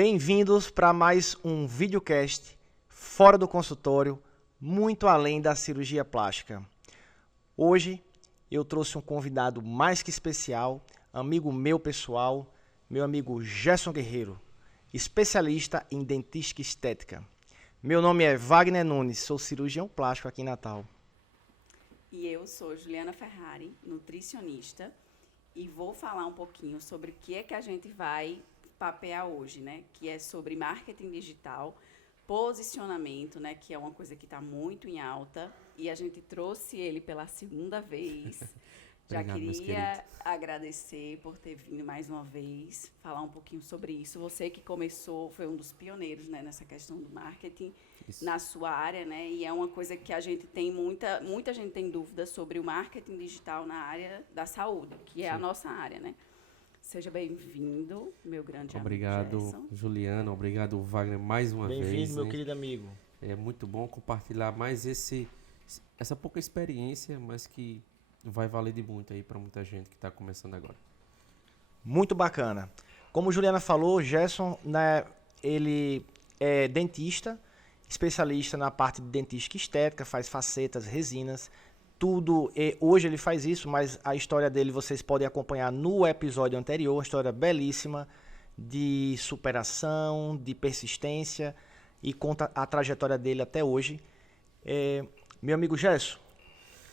Bem-vindos para mais um videocast fora do consultório, muito além da cirurgia plástica. Hoje eu trouxe um convidado mais que especial, amigo meu pessoal, meu amigo Gerson Guerreiro, especialista em dentística estética. Meu nome é Wagner Nunes, sou cirurgião plástico aqui em Natal. E eu sou Juliana Ferrari, nutricionista, e vou falar um pouquinho sobre o que é que a gente vai papear hoje, né? Que é sobre marketing digital, posicionamento, né? Que é uma coisa que está muito em alta, e a gente trouxe ele pela segunda vez. Já Obrigado, meus queria queridos. agradecer por ter vindo mais uma vez, falar um pouquinho sobre isso. Você que começou, foi um dos pioneiros, né, nessa questão do marketing Isso. na sua área, né? E é uma coisa que a gente tem muita gente tem dúvidas sobre o marketing digital na área da saúde, que é a Sim. nossa área, né? Seja bem-vindo, meu grande Obrigado, amigo Gerson. Juliana. Obrigado, Wagner, mais uma vez. Bem-vindo, meu né? querido amigo. É muito bom compartilhar mais essa pouca experiência, mas que vai valer de muito aí para muita gente que está começando agora. Muito bacana. Como Juliana falou, Gerson, né, ele é dentista, especialista na parte de dentística estética, faz facetas, resinas, tudo. E hoje ele faz isso, mas a história dele vocês podem acompanhar no episódio anterior, uma história belíssima de superação, de persistência e conta a trajetória dele até hoje. Meu amigo Gerson,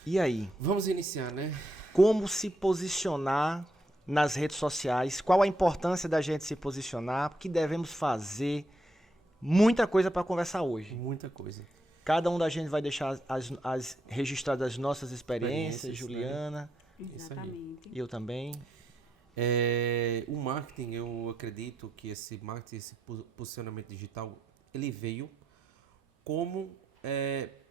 e aí? Vamos iniciar, né? Como se posicionar nas redes sociais? Qual a importância da gente se posicionar? O que devemos fazer? Muita coisa para conversar hoje. Muita coisa. Cada um da gente vai deixar registradas as nossas experiências, Experiências, Juliana, Isso aí. Exatamente. eu também. O marketing, eu acredito que esse marketing, esse posicionamento digital, ele veio como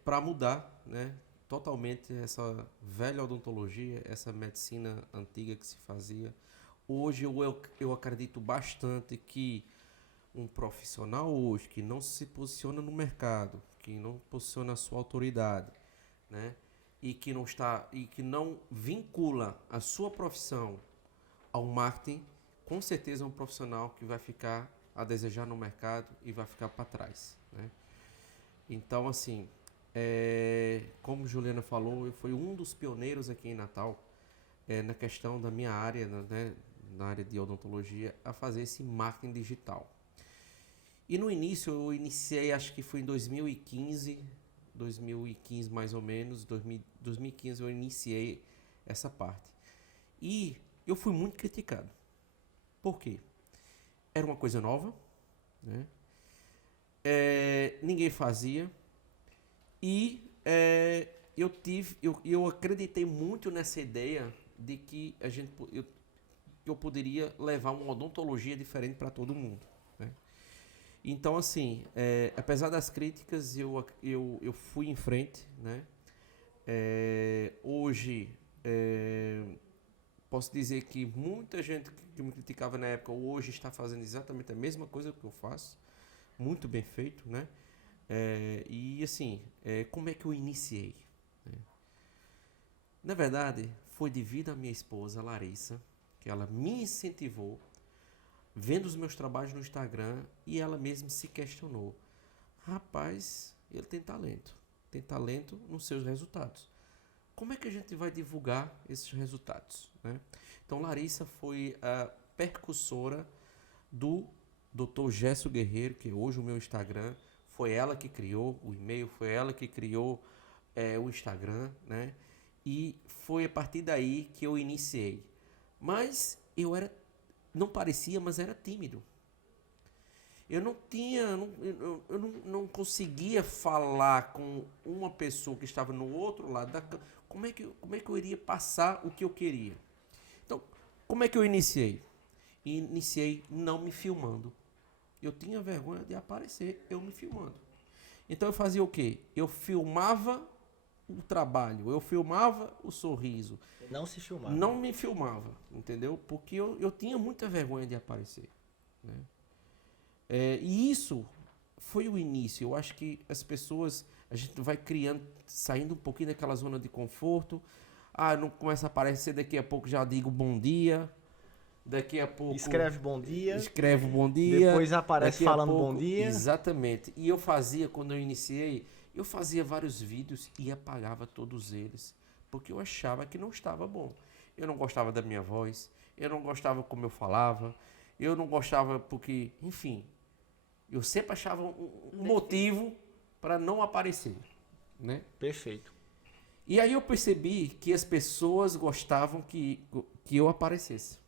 para mudar, né, totalmente essa velha odontologia, essa medicina antiga que se fazia. Hoje eu acredito bastante que um profissional hoje que não se posiciona no mercado, que não posiciona a sua autoridade, né, e que não vincula a sua profissão ao marketing, com certeza é um profissional que vai ficar a desejar no mercado e vai ficar para trás, né? Então, assim, como Juliana falou, eu fui um dos pioneiros aqui em Natal, na questão da minha área, né, na área de odontologia, a fazer esse marketing digital. E no início, eu iniciei, acho que foi em 2015 mais ou menos, 2015 eu iniciei essa parte. E eu fui muito criticado. Por quê? Era uma coisa nova, né? Ninguém fazia. E eu acreditei muito nessa ideia de que eu poderia levar uma odontologia diferente para todo mundo, né? Então, assim, apesar das críticas, eu fui em frente, né? Hoje, posso dizer que muita gente que me criticava na época hoje está fazendo exatamente a mesma coisa que eu faço, muito bem feito, né? E assim, como é que eu iniciei? Na verdade, foi devido à minha esposa, Larissa, que ela me incentivou, vendo os meus trabalhos no Instagram, e ela mesma se questionou. Rapaz, ele tem talento nos seus resultados. Como é que a gente vai divulgar esses resultados, né? Então, Larissa foi a percussora do Dr. Gerson Guerreiro, que é hoje o meu Instagram. Foi ela que criou o e-mail, foi ela que criou o Instagram, né? E foi a partir daí que eu iniciei. Mas não parecia, mas era tímido. Eu não conseguia falar com uma pessoa que estava no outro lado da câmera. Como é que eu iria passar o que eu queria? Então, como é que eu iniciei? Iniciei não me filmando. Eu tinha vergonha de aparecer eu me filmando. Então eu fazia o quê? Eu filmava o trabalho, eu filmava o sorriso. Não se filmar. Não me filmava, entendeu? Porque eu tinha muita vergonha de aparecer, né? E isso foi o início. Eu acho que as pessoas, a gente vai criando, saindo um pouquinho daquela zona de conforto. Não começa a aparecer, daqui a pouco já digo bom dia. daqui a pouco... Escreve bom dia. Escreve bom dia. Depois aparece daqui a falando pouco- bom dia. Exatamente. E eu fazia, quando eu iniciei, eu fazia vários vídeos e apagava todos eles, porque eu achava que não estava bom. Eu não gostava da minha voz, eu não gostava como eu falava, eu não gostava porque, enfim, eu sempre achava um motivo para não aparecer, né? Perfeito. E aí eu percebi que as pessoas gostavam que eu aparecesse.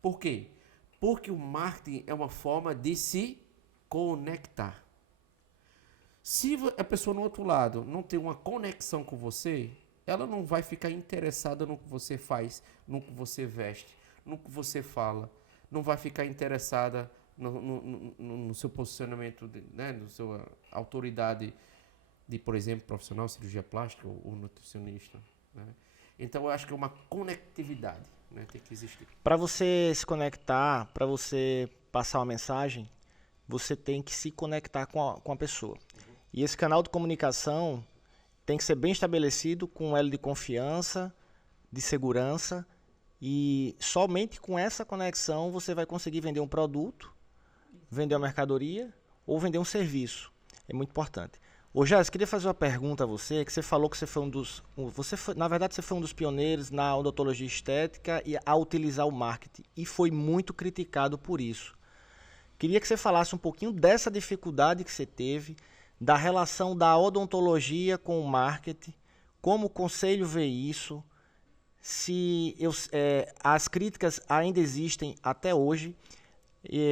Por quê? Porque o marketing é uma forma de se conectar. Se a pessoa no outro lado não tem uma conexão com você, ela não vai ficar interessada no que você faz, no que você veste, no que você fala. Não vai ficar interessada no seu posicionamento, né, na sua autoridade de, por exemplo, profissional, cirurgia plástica ou nutricionista, né? Então, eu acho que é uma conectividade, né, tem que existir. Para você se conectar, para você passar uma mensagem, você tem que se conectar com a pessoa. E esse canal de comunicação tem que ser bem estabelecido, com um elo de confiança, de segurança, e somente com essa conexão você vai conseguir vender um produto, vender uma mercadoria ou vender um serviço. É muito importante. Ô Jéssica, queria fazer uma pergunta a você, que você falou que você foi na verdade você foi um dos pioneiros na odontologia estética e a utilizar o marketing, e foi muito criticado por isso. Queria que você falasse um pouquinho dessa dificuldade que você teve, da relação da odontologia com o marketing, como o conselho vê isso, se as críticas ainda existem até hoje,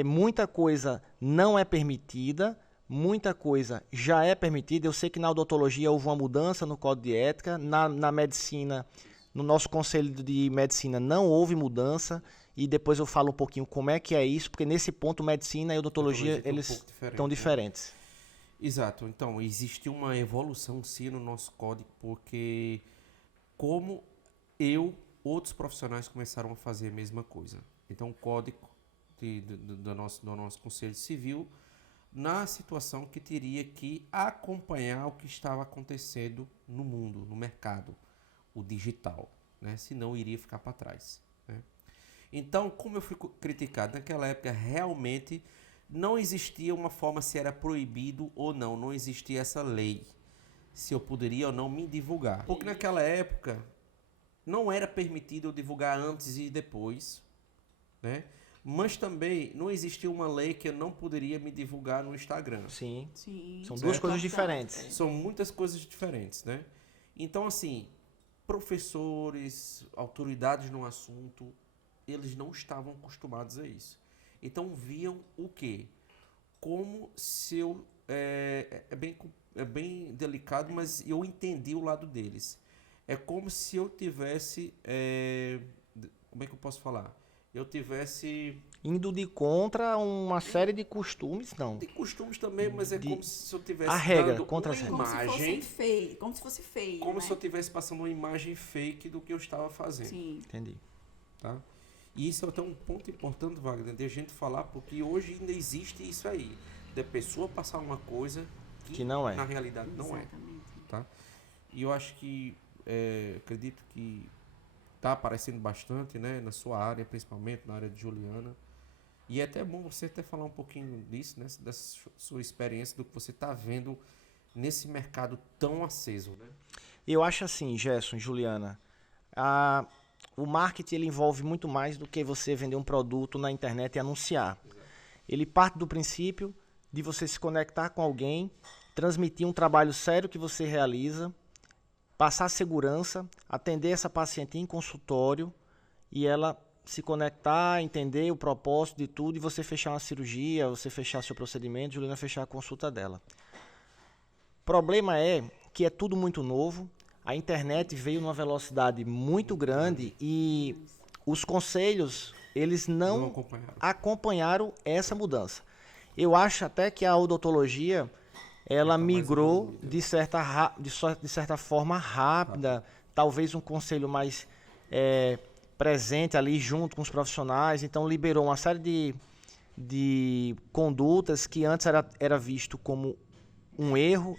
muita coisa não é permitida, muita coisa já é permitida. Eu sei que na odontologia houve uma mudança no código de ética, na medicina, no nosso conselho de medicina não houve mudança, e depois eu falo um pouquinho como é que é isso, porque nesse ponto medicina e odontologia eles estão diferentes. Exato, então existe uma evolução sim no nosso código, porque como outros profissionais começaram a fazer a mesma coisa. Então o código do nosso Conselho Civil, na situação que teria que acompanhar o que estava acontecendo no mundo, no mercado, o digital, né? Senão iria ficar para trás, né? Então, como eu fui criticado naquela época, realmente não existia uma forma se era proibido ou não, não existia essa lei, se eu poderia ou não me divulgar. Porque naquela época não era permitido eu divulgar antes e depois, né? Mas também não existia uma lei que eu não poderia me divulgar no Instagram. Sim. Sim. São duas coisas diferentes. São muitas coisas diferentes, né? Então, assim, professores, autoridades no assunto, eles não estavam acostumados a isso. Então, viam o quê? Como se eu... É bem delicado, mas eu entendi o lado deles. É como se eu tivesse... como é que eu posso falar? Eu tivesse... Indo de contra uma série de costumes, não. De costumes também, mas como se eu tivesse a regra, dando contra uma as Como se fosse imagem... feio. Como se fosse feio, Como né? se eu estivesse passando uma imagem fake do que eu estava fazendo. Sim. Entendi. Tá? E isso é até um ponto importante, Wagner, de a gente falar, porque hoje ainda existe isso aí, da pessoa passar uma coisa Que não é. na realidade não é. Exatamente. Tá? E eu acho que, acredito que está aparecendo bastante, né, na sua área, principalmente na área de Juliana. E é até bom você até falar um pouquinho disso, né, dessa sua experiência, do que você está vendo nesse mercado tão aceso, né? Eu acho assim, Gerson, Juliana, o marketing ele envolve muito mais do que você vender um produto na internet e anunciar. Ele parte do princípio de você se conectar com alguém, transmitir um trabalho sério que você realiza, passar segurança, atender essa paciente em consultório e ela se conectar, entender o propósito de tudo, e você fechar uma cirurgia, você fechar seu procedimento, Juliana fechar a consulta dela. O problema é que é tudo muito novo, a internet veio numa velocidade muito grande e os conselhos, eles não acompanharam essa mudança. Eu acho até que a odontologia, ela migrou de certa forma rápida, talvez um conselho mais presente ali junto com os profissionais, então liberou uma série de condutas que antes era visto como um erro,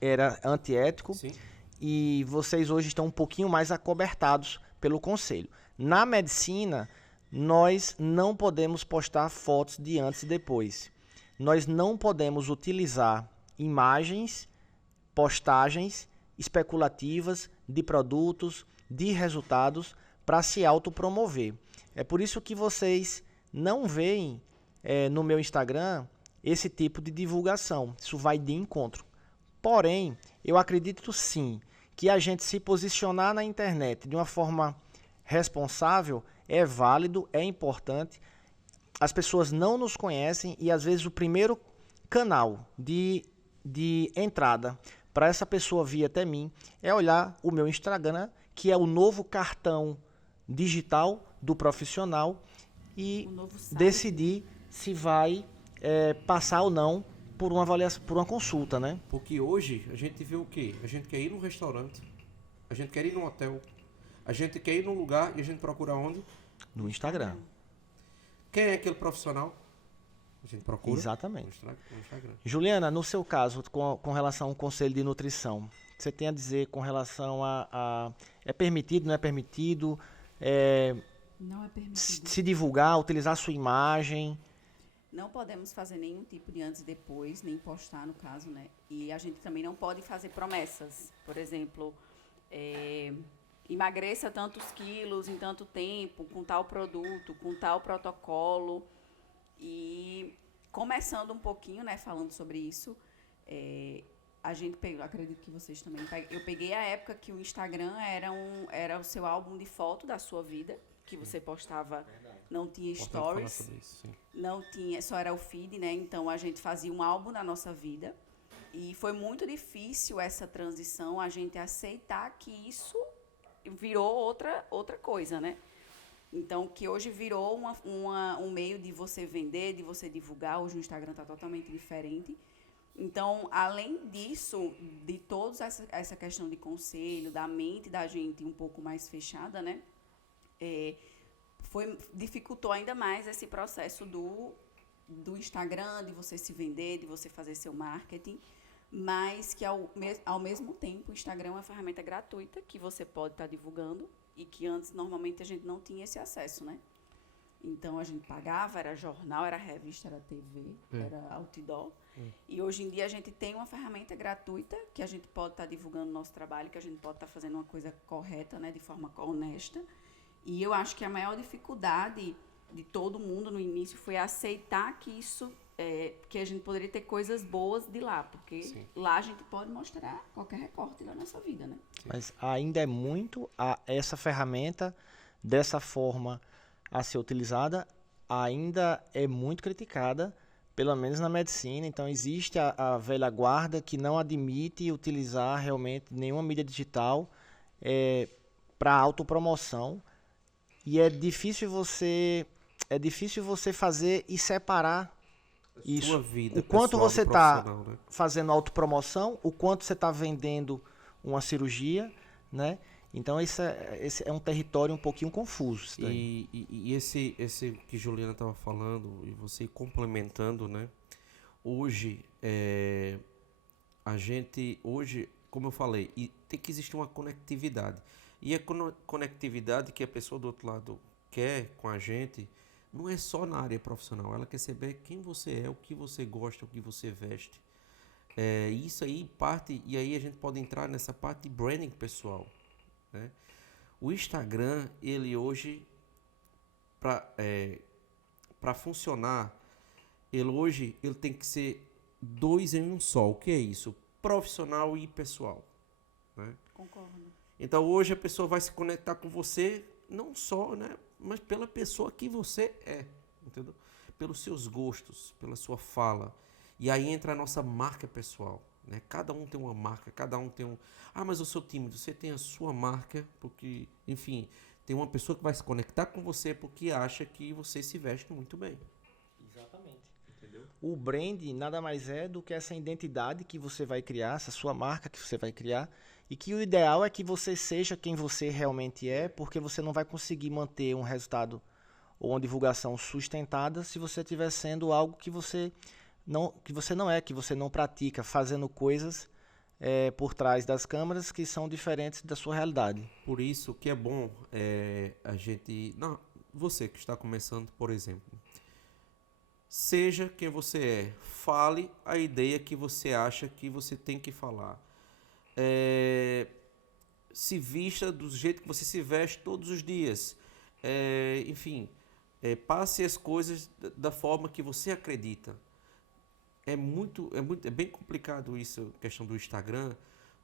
era antiético. Sim. E vocês hoje estão um pouquinho mais acobertados pelo conselho. Na medicina, nós não podemos postar fotos de antes e depois. Nós não podemos utilizar imagens, postagens especulativas de produtos, de resultados para se autopromover. É por isso que vocês não veem no meu Instagram esse tipo de divulgação. Isso vai de encontro. Porém, eu acredito sim que a gente se posicionar na internet de uma forma responsável é válido, é importante. As pessoas não nos conhecem e às vezes o primeiro canal de entrada para essa pessoa vir até mim é olhar o meu Instagram, que é o novo cartão digital do profissional, e decidir se vai passar ou não por uma avaliação, por uma consulta, né? Porque hoje a gente vê o quê? A gente quer ir num restaurante, a gente quer ir num hotel, a gente quer ir num lugar e a gente procura onde? No Instagram. Quem é aquele profissional? A gente procura Exatamente. no Instagram. Juliana, no seu caso, com relação ao conselho de nutrição, você tem a dizer com relação a é permitido, não é permitido? Não é permitido. Se divulgar, utilizar a sua imagem? Não podemos fazer nenhum tipo de antes e depois, nem postar, no caso, né? E a gente também não pode fazer promessas. Por exemplo, emagreça tantos quilos em tanto tempo, com tal produto, com tal protocolo. E começando um pouquinho, né, falando sobre isso, a gente pegou, acredito que vocês também, eu peguei a época que o Instagram era o seu álbum de foto da sua vida, que você postava, não tinha stories, Isso, não tinha, só era o feed, né? Então a gente fazia um álbum da nossa vida e foi muito difícil essa transição, a gente aceitar que isso virou outra coisa, né? Então, que hoje virou um meio de você vender, de você divulgar. Hoje o Instagram está totalmente diferente. Então, além disso, de toda essa questão de conselho, da mente da gente um pouco mais fechada, né? Dificultou ainda mais esse processo do Instagram, de você se vender, de você fazer seu marketing. Mas que, ao mesmo tempo, o Instagram é uma ferramenta gratuita que você pode estar divulgando e que antes, normalmente, a gente não tinha esse acesso, né? Então, a gente pagava, era jornal, era revista, era TV, era outdoor. E, hoje em dia, a gente tem uma ferramenta gratuita que a gente pode estar divulgando o nosso trabalho, que a gente pode estar fazendo uma coisa correta, né? De forma honesta. E eu acho que a maior dificuldade de todo mundo no início foi aceitar que isso... que a gente poderia ter coisas boas de lá, porque Sim. lá a gente pode mostrar qualquer recorte da nossa vida, né? Mas ainda é muito essa ferramenta, dessa forma a ser utilizada, ainda é muito criticada, pelo menos na medicina. Então existe a velha guarda que não admite utilizar realmente nenhuma mídia digital para autopromoção, e é difícil você fazer e separar isso. Vida, o quanto você está né? fazendo autopromoção, o quanto você está vendendo uma cirurgia, né? Então esse é um território um pouquinho confuso. E esse que Juliana estava falando, e você complementando, né? Hoje, como eu falei, tem que existir uma conectividade. E a conectividade que a pessoa do outro lado quer com a gente não é só na área profissional, ela quer saber quem você é, o que você gosta, o que você veste. Isso aí parte, e aí a gente pode entrar nessa parte de branding pessoal, né? O Instagram, ele hoje, para funcionar, ele tem que ser dois em um só. O que é isso? Profissional e pessoal, né? Concordo. Então hoje a pessoa vai se conectar com você, não só, né, mas pela pessoa que você é, entendeu? Pelos seus gostos, pela sua fala. E aí entra a nossa marca pessoal, né? Cada um tem uma marca, cada um tem um... Ah, mas eu sou tímido. Você tem a sua marca, porque, enfim, tem uma pessoa que vai se conectar com você porque acha que você se veste muito bem. Exatamente. Entendeu? O brand nada mais é do que essa identidade que você vai criar, essa sua marca que você vai criar, e que o ideal é que você seja quem você realmente é, porque você não vai conseguir manter um resultado ou uma divulgação sustentada se você estiver sendo algo que você não é, que você não pratica, fazendo coisas por trás das câmeras que são diferentes da sua realidade. Por isso que é bom a gente... Não, você que está começando, por exemplo, seja quem você é, fale a ideia que você acha que você tem que falar. Se vista do jeito que você se veste todos os dias. Enfim, passe as coisas da forma que você acredita. É bem complicado isso, a questão do Instagram,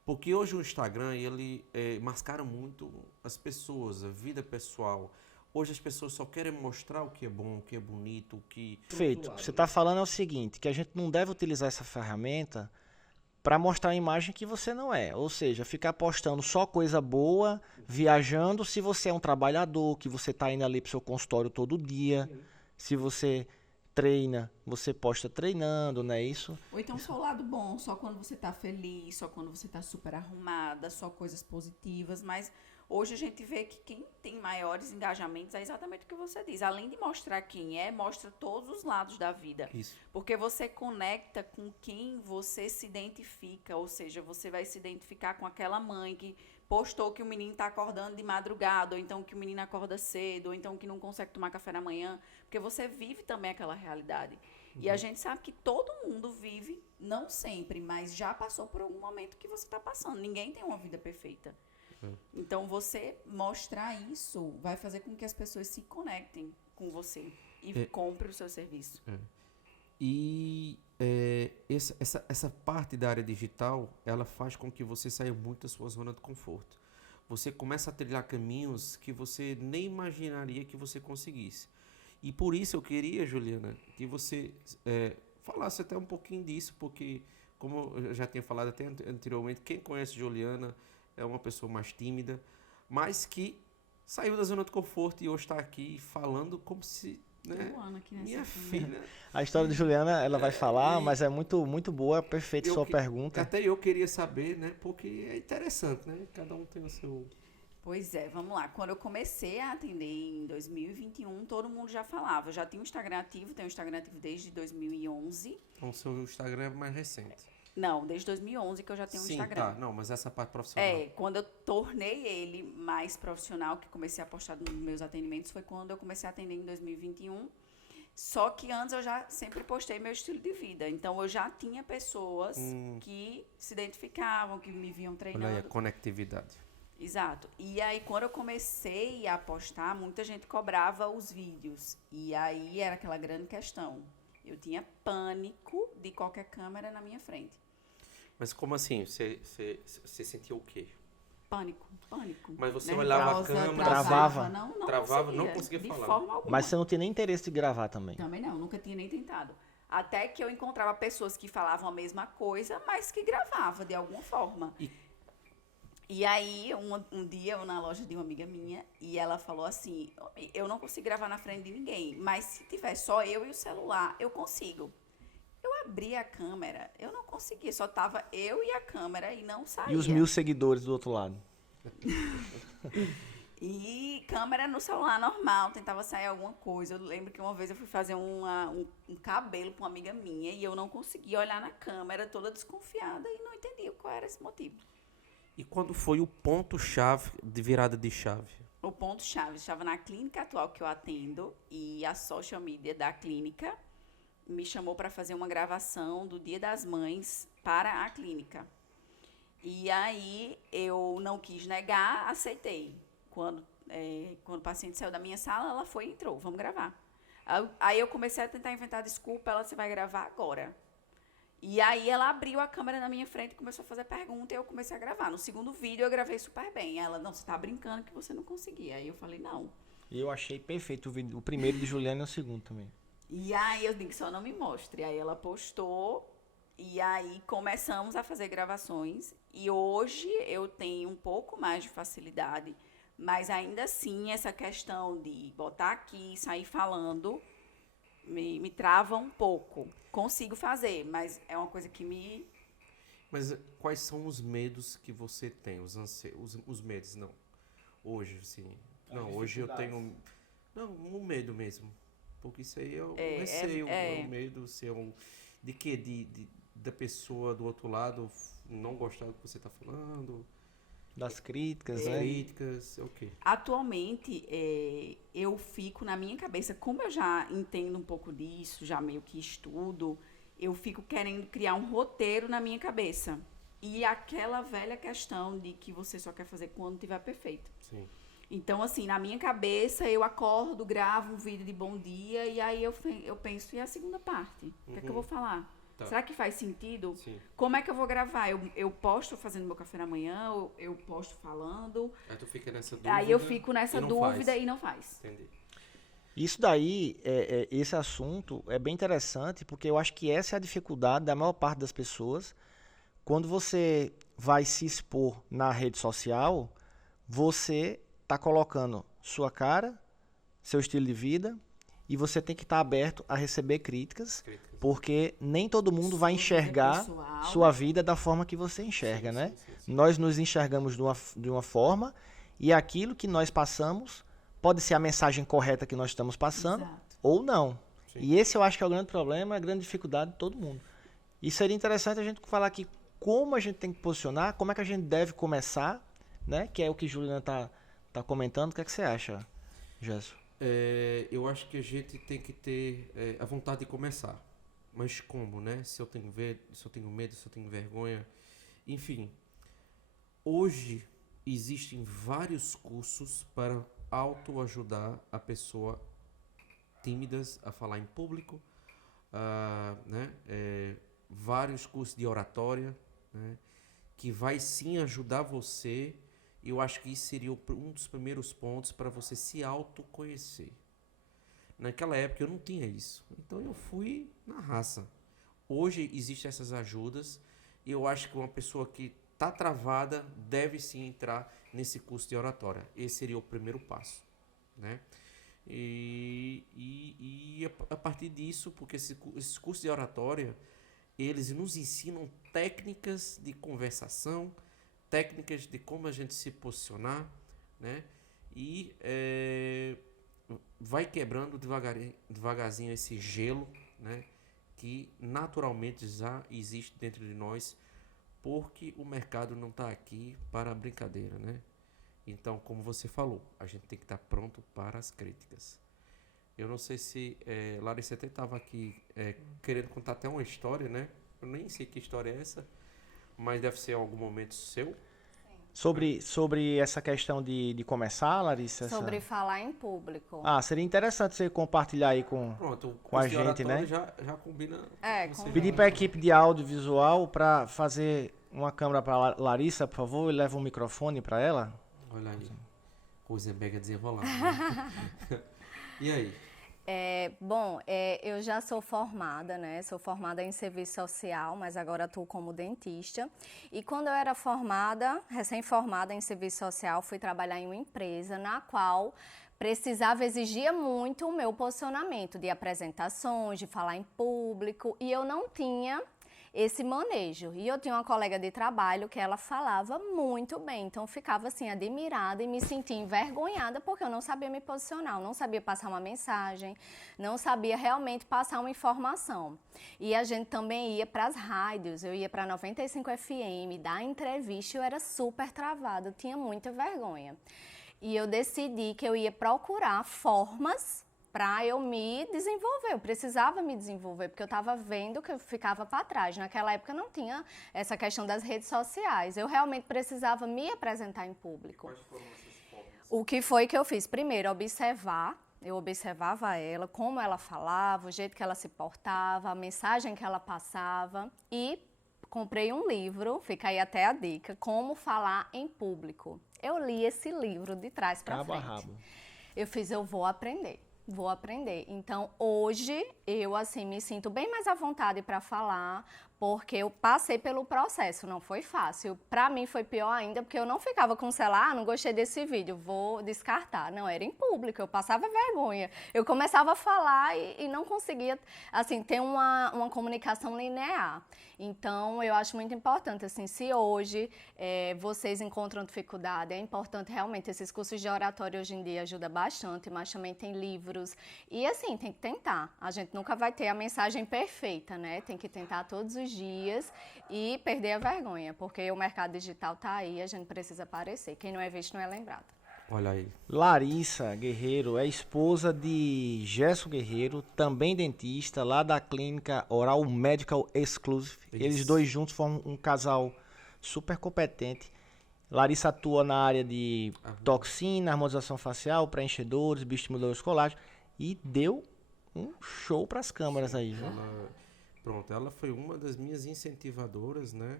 porque hoje o Instagram, ele mascara muito as pessoas, a vida pessoal. Hoje as pessoas só querem mostrar o que é bom, o que é bonito, o que... Perfeito. O que você está falando é o seguinte, que a gente não deve utilizar essa ferramenta para mostrar a imagem que você não é. Ou seja, ficar postando só coisa boa, viajando, se você é um trabalhador, que você está indo ali para o seu consultório todo dia, se você treina, você posta treinando, não é isso? Ou então só o lado bom, só quando você tá feliz, só quando você tá super arrumada, só coisas positivas, mas hoje a gente vê que quem tem maiores engajamentos é exatamente o que você diz. Além de mostrar quem é, mostra todos os lados da vida. Isso. Porque você conecta com quem você se identifica, ou seja, você vai se identificar com aquela mãe que postou que o menino está acordando de madrugada, ou então que o menino acorda cedo, ou então que não consegue tomar café da manhã, porque você vive também aquela realidade. E a gente sabe que todo mundo vive, não sempre, mas já passou por algum momento que você está passando. Ninguém tem uma vida perfeita. Então, você mostrar isso vai fazer com que as pessoas se conectem com você e comprem o seu serviço. E essa parte da área digital, ela faz com que você saia muito da sua zona de conforto. Você começa a trilhar caminhos que você nem imaginaria que você conseguisse. E por isso eu queria, Juliana, que você falasse até um pouquinho disso, porque, como eu já tinha falado até anteriormente, quem conhece Juliana é uma pessoa mais tímida, mas que saiu da zona de conforto e hoje está aqui falando como se... Né? Minha filha. A história de Juliana, ela vai falar, mas é muito, muito boa, perfeita sua pergunta. Até eu queria saber, né? Porque é interessante, né? Cada um tem o seu... Pois é, vamos lá. Quando eu comecei a atender em 2021, todo mundo já falava. Eu já tinha um Instagram ativo, tenho um Instagram ativo desde 2011. Então, o seu Instagram é mais recente. Não, desde 2011 que eu já tenho um Instagram. Tá. Não, mas essa parte profissional. Quando eu tornei ele mais profissional, que comecei a postar nos meus atendimentos, foi quando eu comecei a atender em 2021. Só que antes eu já sempre postei meu estilo de vida. Então, eu já tinha pessoas que se identificavam, que me viam treinando. Olha aí a conectividade. Exato. E aí, quando eu comecei a postar, muita gente cobrava os vídeos. E aí, era aquela grande questão. Eu tinha pânico de qualquer câmera na minha frente. Mas como assim? Você sentia o quê? Pânico. Mas você Nervosa, olhava a câmera... Travava. Não conseguia de falar. forma alguma. Mas você não tinha nem interesse de gravar também. Também não, nunca tinha nem tentado. Até que eu encontrava pessoas que falavam a mesma coisa, mas que gravavam de alguma forma. E aí, um dia, eu na loja de uma amiga minha, e ela falou assim, eu não consigo gravar na frente de ninguém, mas se tiver só eu e o celular, eu consigo. Eu abri a câmera, eu não conseguia, só tava eu e a câmera e não saía. E os 1000 seguidores do outro lado? E câmera no celular normal, tentava sair alguma coisa. Eu lembro que uma vez eu fui fazer um cabelo para uma amiga minha e eu não conseguia olhar na câmera, toda desconfiada, e não entendia qual era esse motivo. E quando foi o ponto-chave de virada de chave? O ponto-chave estava na clínica atual que eu atendo e a social media da clínica me chamou para fazer uma gravação do Dia das Mães para a clínica. E aí eu não quis negar, aceitei. Quando o paciente saiu da minha sala, ela foi e entrou, vamos gravar. Aí eu comecei a tentar inventar desculpa, você vai gravar agora. E aí ela abriu a câmera na minha frente e começou a fazer pergunta e eu comecei a gravar. No segundo vídeo eu gravei super bem. Ela, não, você tá brincando que você não conseguia. Aí eu falei, não. E eu achei perfeito o vídeo, o primeiro de Juliana e o segundo também. E aí eu disse, só não me mostre. Aí ela postou e aí começamos a fazer gravações. E hoje eu tenho um pouco mais de facilidade, mas ainda assim essa questão de botar aqui, sair falando, me trava um pouco. Consigo fazer, mas é uma coisa que me... Mas quais são os medos que você tem? Os medos, não. Hoje, assim... Não, hoje eu tenho... Não, um medo mesmo. Porque isso aí é o receio, é o medo seu... De quê? Da pessoa do outro lado não gostar do que você está falando? Das críticas, né? Críticas, ok. Atualmente, eu fico na minha cabeça, como eu já entendo um pouco disso, já meio que estudo, eu fico querendo criar um roteiro na minha cabeça. E aquela velha questão de que você só quer fazer quando tiver perfeito. Sim. Então, assim, na minha cabeça, eu acordo, gravo um vídeo de bom dia e aí eu penso, e a segunda parte? O que é que eu vou falar? Tá. Será que faz sentido? Sim. Como é que eu vou gravar? Eu posto fazendo meu café da manhã, eu posto falando. Aí tu fica nessa dúvida. Aí eu fico nessa e não dúvida faz. e não faz. Entendi. Isso daí, esse assunto é bem interessante, porque eu acho que essa é a dificuldade da maior parte das pessoas. Quando você vai se expor na rede social, você está colocando sua cara, seu estilo de vida, e você tem que estar aberto a receber críticas, porque nem todo mundo vai Sua vida enxergar pessoal. sua vida da forma que você enxerga, Sim, né? sim, sim. Nós nos enxergamos de uma forma, e aquilo que nós passamos pode ser a mensagem correta que nós estamos passando, Exato. ou não. Sim. E esse eu acho que é o grande problema, a grande dificuldade de todo mundo. E seria interessante a gente falar aqui como a gente tem que posicionar, como é que a gente deve começar, né? Que é o que a Juliana tá comentando. O que é que você acha, Gerson? Eu acho que a gente tem que ter a vontade de começar. Mas como, né? Se eu tenho medo, se eu tenho vergonha. Enfim, hoje existem vários cursos para autoajudar a pessoa tímidas a falar em público, né? Vários cursos de oratória, né? Que vai sim ajudar você. Eu acho que isso seria um dos primeiros pontos para você se autoconhecer. Naquela época eu não tinha isso, então eu fui na raça. Hoje existem essas ajudas e eu acho que uma pessoa que está travada deve sim entrar nesse curso de oratória. Esse seria o primeiro passo, né? E a partir disso, porque esses cursos de oratória, eles nos ensinam técnicas de conversação, técnicas de como a gente se posicionar, né? E vai quebrando devagarzinho esse gelo, né? Que naturalmente já existe dentro de nós, porque o mercado não está aqui para brincadeira, né? Então, como você falou, a gente tem que estar pronto para as críticas. Eu não sei se Larissa até estava aqui querendo contar até uma história, né? Eu nem sei que história é essa, mas deve ser algum momento seu. Sobre essa questão de começar, Larissa? Sobre falar em público. Seria interessante você compartilhar aí com Pronto, a curso de gente, né? oratória já combina. É, com você. combina. Pedir para a equipe de audiovisual para fazer uma câmera para Larissa, por favor, e leva um microfone para ela. Olha aí, Rosenberg desenrolado. Né? E aí? Eu já sou formada, né? Sou formada em serviço social, mas agora atuo como dentista. E quando eu era formada, recém-formada em serviço social, fui trabalhar em uma empresa na qual exigia muito o meu posicionamento de apresentações, de falar em público, e eu não tinha esse manejo. E eu tinha uma colega de trabalho que ela falava muito bem, então eu ficava assim admirada e me sentia envergonhada porque eu não sabia me posicionar, eu não sabia passar uma mensagem, não sabia realmente passar uma informação. E a gente também ia para as rádios, eu ia para 95 FM, dar entrevista, eu era super travada, eu tinha muita vergonha. E eu decidi que eu ia procurar formas para eu me desenvolver, eu precisava me desenvolver, porque eu estava vendo que eu ficava para trás. Naquela época não tinha essa questão das redes sociais, eu realmente precisava me apresentar em público. Quais foram essas formas? O que foi que eu fiz? Primeiro, eu observava ela, como ela falava, o jeito que ela se portava, a mensagem que ela passava e comprei um livro, fica aí até a dica, Como Falar em Público. Eu li esse livro de trás para frente. Rabo. Eu vou aprender. Então, hoje, eu, assim, me sinto bem mais à vontade para falar, porque eu passei pelo processo, não foi fácil. Para mim, foi pior ainda, porque eu não ficava com o celular, não gostei desse vídeo, vou descartar. Não, era em público, eu passava vergonha. Eu começava a falar e não conseguia, assim, ter uma comunicação linear. Então, eu acho muito importante, assim, se hoje vocês encontram dificuldade, é importante realmente, esses cursos de oratória hoje em dia ajudam bastante, mas também tem livros. E, assim, tem que tentar. A gente nunca vai ter a mensagem perfeita, né? Tem que tentar todos os dias e perder a vergonha, porque o mercado digital tá aí, a gente precisa aparecer. Quem não é visto não é lembrado. Olha aí. Larissa Guerreiro é esposa de Gerson Guerreiro, também dentista, lá da clínica Oral Medical Exclusive. Eles Isso. dois juntos formam um casal super competente. Larissa atua na área de toxina, harmonização facial, preenchedores, bioestimuladores colares e deu um show para as câmeras aí, viu? Ela foi uma das minhas incentivadoras, né?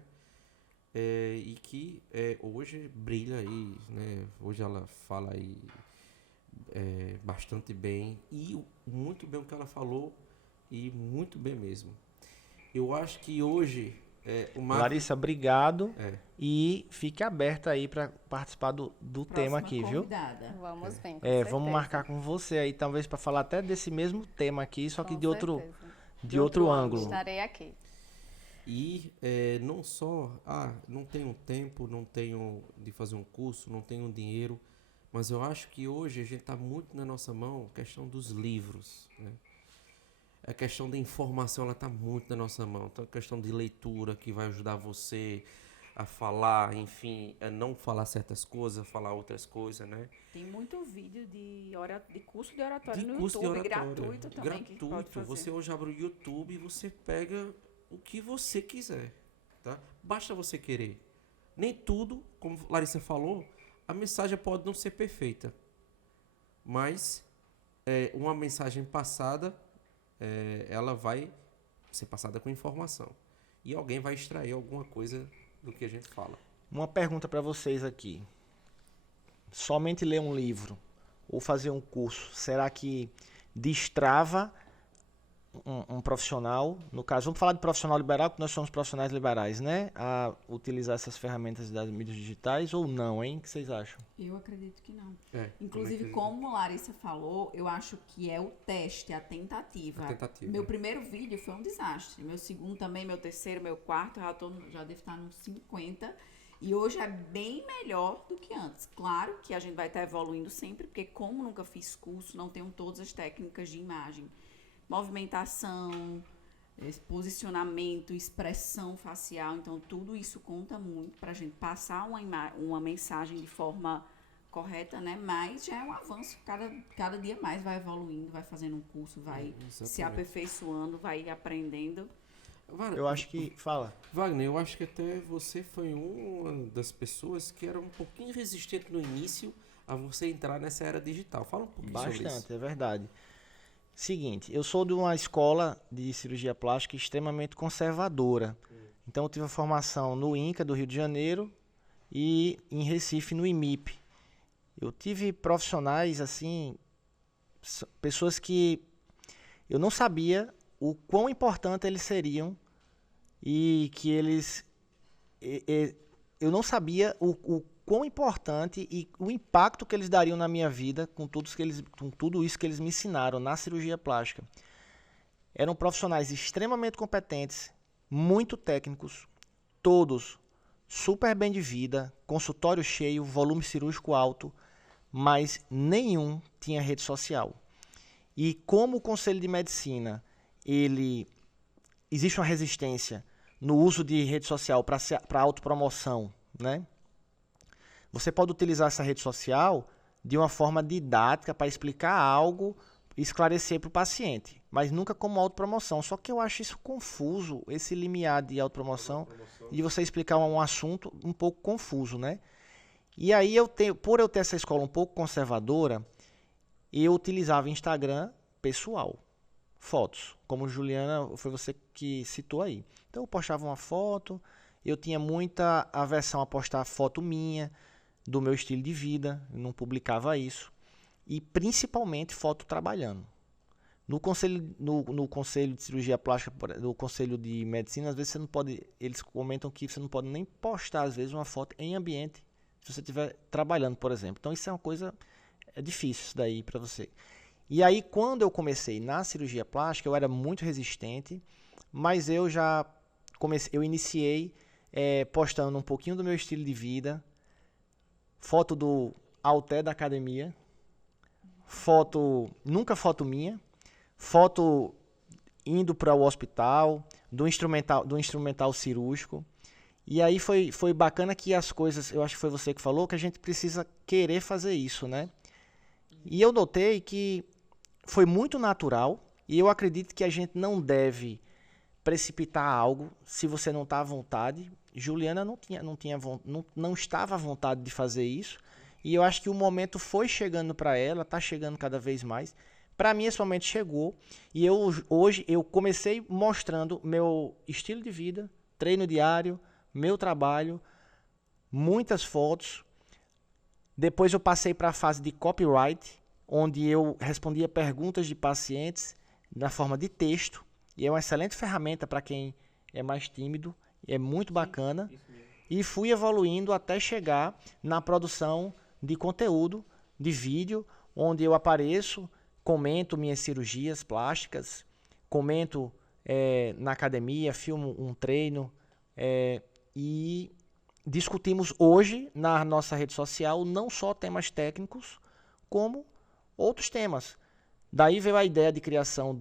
E que hoje brilha aí, né? Hoje ela fala aí bastante bem e muito bem o que ela falou e muito bem mesmo. Eu acho que hoje Larissa, obrigado É. e fique aberta aí para participar do tema aqui, viu? Convidada. Vamos bem, com Vamos certeza. marcar com você aí, talvez para falar até desse mesmo tema aqui, só que Com de outro, certeza. de outro ângulo. Estarei aqui. E não só, não tenho tempo, não tenho de fazer um curso, não tenho dinheiro, mas eu acho que hoje a gente está muito na nossa mão a questão dos livros, né? A questão da informação, ela está muito na nossa mão. Então, a questão de leitura que vai ajudar você a falar, enfim, a não falar certas coisas, a falar outras coisas, né? Tem muito vídeo de curso de oratório De no curso YouTube, de oratória. gratuito também, que pode Gratuito. fazer. Você hoje abre o YouTube e você pega o que você quiser, tá? Basta você querer. Nem tudo, como Larissa falou, a mensagem pode não ser perfeita, mas uma mensagem passada, ela vai ser passada com informação. E alguém vai extrair alguma coisa do que a gente fala. Uma pergunta para vocês aqui. Somente ler um livro ou fazer um curso, será que destrava um profissional? No caso, vamos falar de profissional liberal, porque nós somos profissionais liberais, né? A utilizar essas ferramentas das mídias digitais ou não, hein? O que vocês acham? Eu acredito que não. Também Inclusive, acredito. como a Larissa falou, eu acho que é o teste, a tentativa. A tentativa. Meu primeiro vídeo foi um desastre. Meu segundo também, meu terceiro, meu quarto, já devo estar nos 50. E hoje é bem melhor do que antes. Claro que a gente vai estar evoluindo sempre, porque como nunca fiz curso, não tenho todas as técnicas de imagem. Movimentação, posicionamento, expressão facial. Então, tudo isso conta muito para a gente passar uma mensagem de forma correta, né? Mas já é um avanço. Cada dia mais vai evoluindo, vai fazendo um curso, vai se Exatamente. aperfeiçoando, vai aprendendo. Eu acho que... Fala. Wagner, eu acho que até você foi uma das pessoas que era um pouquinho resistente no início a você entrar nessa era digital. Fala um pouquinho sobre isso. Bastante, é verdade. Seguinte, eu sou de uma escola de cirurgia plástica extremamente conservadora. Então eu tive a formação no INCA do Rio de Janeiro e em Recife no IMIP. Eu tive profissionais assim, pessoas que eu não sabia o quão importante eles seriam e que eles... eu não sabia o quão importante e o impacto que eles dariam na minha vida com tudo isso que eles me ensinaram na cirurgia plástica. Eram profissionais extremamente competentes, muito técnicos, todos super bem de vida, consultório cheio, volume cirúrgico alto, mas nenhum tinha rede social. E como o Conselho de Medicina, existe uma resistência no uso de rede social para autopromoção, né? Você pode utilizar essa rede social de uma forma didática para explicar algo e esclarecer para o paciente, mas nunca como autopromoção. Só que eu acho isso confuso, esse limiar de autopromoção, de você explicar um assunto um pouco confuso, né? E aí, por eu ter essa escola um pouco conservadora, eu utilizava Instagram pessoal, fotos, como Juliana, foi você que citou aí. Então eu postava uma foto, eu tinha muita aversão a postar foto minha, do meu estilo de vida, não publicava isso. E principalmente foto trabalhando. No conselho de cirurgia plástica, no conselho de medicina, às vezes você não pode, eles comentam que você não pode nem postar, às vezes, uma foto em ambiente, se você estiver trabalhando, por exemplo. Então isso é uma coisa, difícil isso daí para você. E aí, quando eu comecei na cirurgia plástica, eu era muito resistente, mas eu iniciei postando um pouquinho do meu estilo de vida, foto do halter da academia, nunca foto minha, foto indo para o hospital, do instrumental cirúrgico. E aí foi bacana que as coisas, eu acho que foi você que falou, que a gente precisa querer fazer isso, né? E eu notei que foi muito natural, e eu acredito que a gente não deve precipitar algo se você não está à vontade. Juliana não estava à vontade de fazer isso, e eu acho que o momento foi chegando para ela, está chegando cada vez mais. Para mim esse momento chegou, e hoje eu comecei mostrando meu estilo de vida, treino diário, meu trabalho, muitas fotos. Depois eu passei para a fase de copyright, onde eu respondia perguntas de pacientes na forma de texto, e é uma excelente ferramenta para quem é mais tímido, é muito bacana. E fui evoluindo até chegar na produção de conteúdo, de vídeo, onde eu apareço, comento minhas cirurgias plásticas, comento na academia, filmo um treino, e discutimos hoje na nossa rede social não só temas técnicos, como outros temas. Daí veio a ideia de criação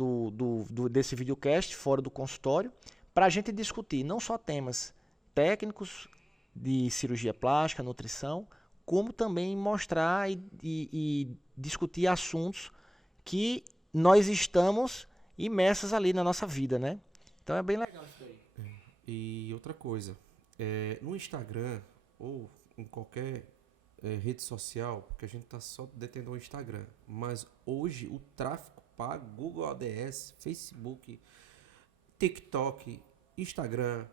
desse videocast fora do consultório, para a gente discutir não só temas técnicos de cirurgia plástica, nutrição, como também mostrar e discutir assuntos que nós estamos imersos ali na nossa vida, né? Então é bem legal isso daí. E outra coisa, no Instagram ou em qualquer rede social, porque a gente está só detendo o Instagram, mas hoje o tráfego pago, Google ADS, Facebook, TikTok, Instagram,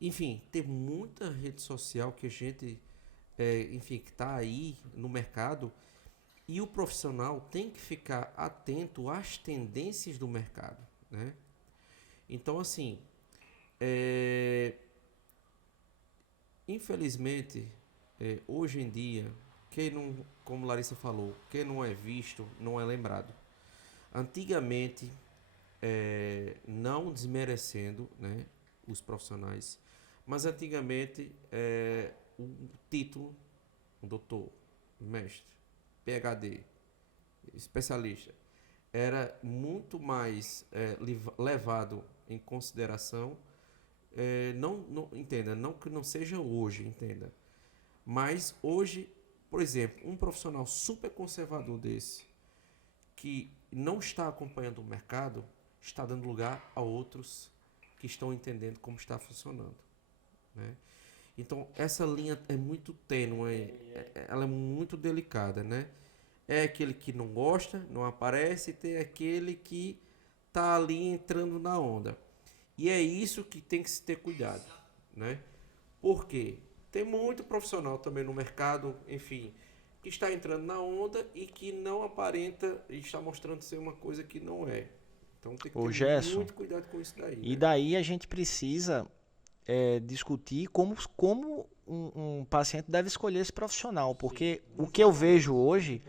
enfim, tem muita rede social que a gente, enfim, que está aí no mercado, e o profissional tem que ficar atento às tendências do mercado, né? Então, assim, infelizmente, hoje em dia, quem não, como Larissa falou, quem não é visto, não é lembrado. Antigamente, não desmerecendo, né, os profissionais, mas antigamente o título, o doutor, mestre, PhD, especialista, era muito mais levado em consideração. Entenda, não que não seja hoje, entenda, mas hoje, por exemplo, um profissional super conservador desse, que não está acompanhando o mercado, está dando lugar a outros que estão entendendo como está funcionando, né? Então, essa linha é muito tênue, ela é muito delicada, né? É aquele que não gosta, não aparece, e tem aquele que está ali entrando na onda. E é isso que tem que se ter cuidado, né? Porque tem muito profissional também no mercado, enfim, que está entrando na onda e que não aparenta e está mostrando ser uma coisa que não é. Então tem que ter Gerson, muito cuidado com isso daí. E né? daí a gente precisa discutir como um paciente deve escolher esse profissional, porque o que eu vejo hoje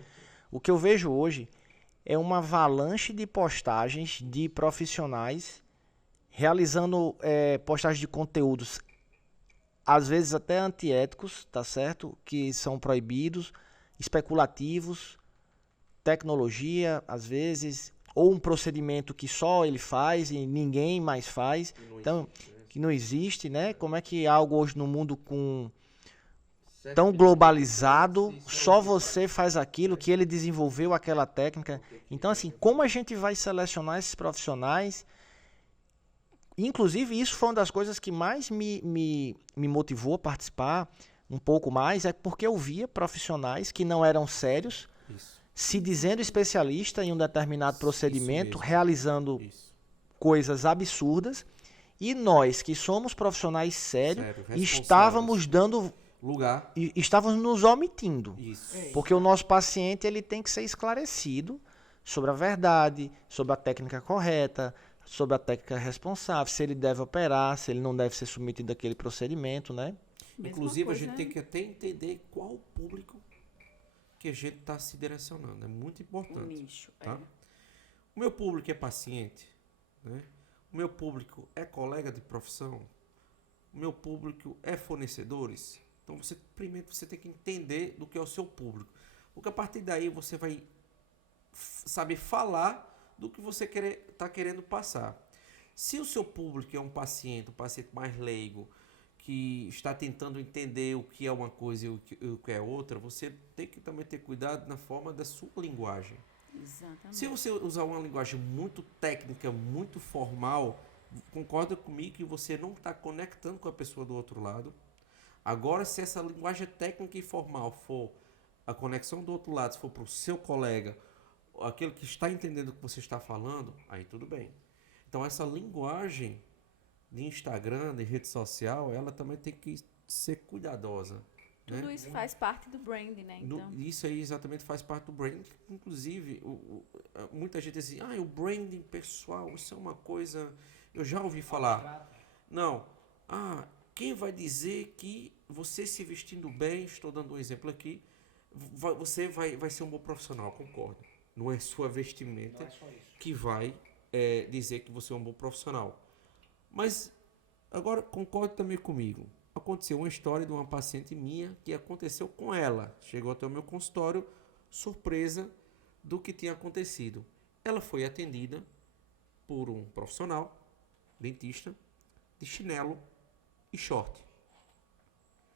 é uma avalanche de postagens de profissionais realizando postagens de conteúdos, às vezes até antiéticos, tá certo? Que são proibidos, especulativos, tecnologia, às vezes, ou um procedimento que só ele faz e ninguém mais faz, então que não existe, né? Como é que algo hoje no mundo tão globalizado, só você faz aquilo, que ele desenvolveu aquela técnica. Então, assim, como a gente vai selecionar esses profissionais? Inclusive, isso foi uma das coisas que mais me motivou a participar um pouco mais, é porque eu via profissionais que não eram sérios, se dizendo especialista em um determinado procedimento, realizando coisas absurdas, e nós, que somos profissionais sérios, estávamos dando lugar, estávamos nos omitindo. Isso. Porque o nosso paciente ele tem que ser esclarecido sobre a verdade, sobre a técnica correta, sobre a técnica responsável, se ele deve operar, se ele não deve ser submetido àquele procedimento, né? Inclusive, a gente tem que até entender qual o público que a gente está se direcionando. É muito importante. O nicho. Tá? O meu público é paciente, né? O meu público é colega de profissão. O meu público é fornecedores. Então, primeiro você tem que entender do que é o seu público. Porque a partir daí você vai saber falar do que você está querendo passar. Se o seu público é um paciente mais leigo, que está tentando entender o que é uma coisa e o que é outra, você tem que também ter cuidado na forma da sua linguagem. Exatamente. Se você usar uma linguagem muito técnica, muito formal, concorda comigo que você não está conectando com a pessoa do outro lado. Agora, se essa linguagem técnica e formal for a conexão do outro lado, se for para o seu colega, aquele que está entendendo o que você está falando, aí tudo bem. Então, essa linguagem de Instagram, de rede social, ela também tem que ser cuidadosa. Tudo isso faz parte do brand, né? Então. Isso aí exatamente faz parte do branding. Inclusive, muita gente diz assim, o branding pessoal, isso é uma coisa... Eu já ouvi falar. Não. Quem vai dizer que você se vestindo bem, estou dando um exemplo aqui, você vai ser um bom profissional, concordo. Não é sua vestimenta que vai dizer que você é um bom profissional. Mas, agora, concorde também comigo. Aconteceu uma história de uma paciente minha que aconteceu com ela. Chegou até o meu consultório, surpresa do que tinha acontecido. Ela foi atendida por um profissional, dentista, de chinelo e short.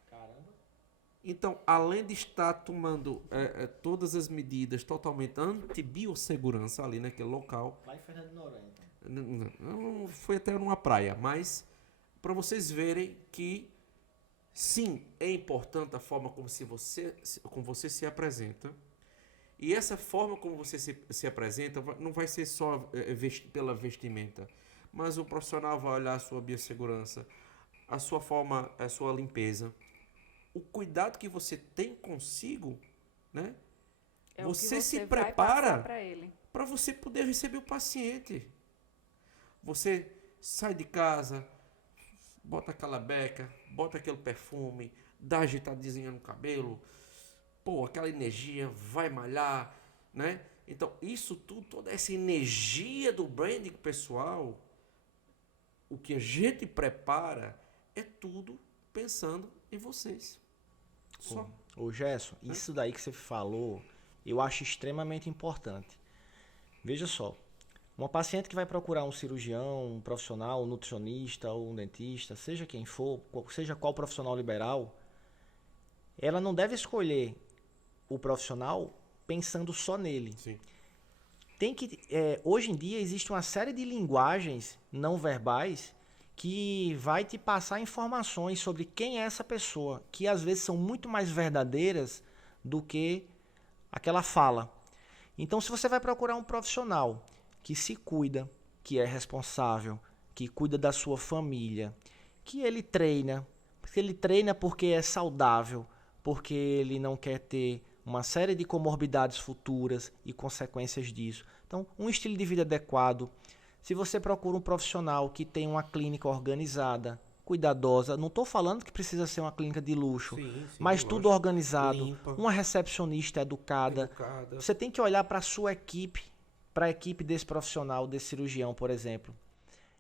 Caramba. Então, além de estar tomando todas as medidas totalmente anti-biossegurança ali naquele local... Lá em Fernando de Noronha. Não foi até numa praia, mas para vocês verem que sim, é importante a forma como você se apresenta. E essa forma como você se apresenta não vai ser só pela vestimenta, mas o profissional vai olhar a sua biossegurança, a sua forma, a sua limpeza, o cuidado que você tem consigo, né? Você se prepara para você poder receber o paciente. Você sai de casa, bota aquela beca, bota aquele perfume, dá ajeitadinha no cabelo, aquela energia, vai malhar, né? Então, isso tudo, toda essa energia do branding pessoal, o que a gente prepara é tudo pensando em vocês. Só. Ô Gerson, isso daí que você falou, eu acho extremamente importante. Veja só. Uma paciente que vai procurar um cirurgião, um profissional, um nutricionista ou um dentista, seja quem for, seja qual profissional liberal, ela não deve escolher o profissional pensando só nele. Sim. Hoje em dia existe uma série de linguagens não verbais que vai te passar informações sobre quem é essa pessoa, que às vezes são muito mais verdadeiras do que aquela fala. Então, se você vai procurar um profissional que se cuida, que é responsável, que cuida da sua família, que ele treina porque é saudável, porque ele não quer ter uma série de comorbidades futuras e consequências disso. Então, um estilo de vida adequado. Se você procura um profissional que tem uma clínica organizada, cuidadosa, não estou falando que precisa ser uma clínica de luxo, mas tudo organizado, limpa, uma recepcionista educada. Você tem que olhar para a sua equipe, para a equipe desse profissional, desse cirurgião, por exemplo.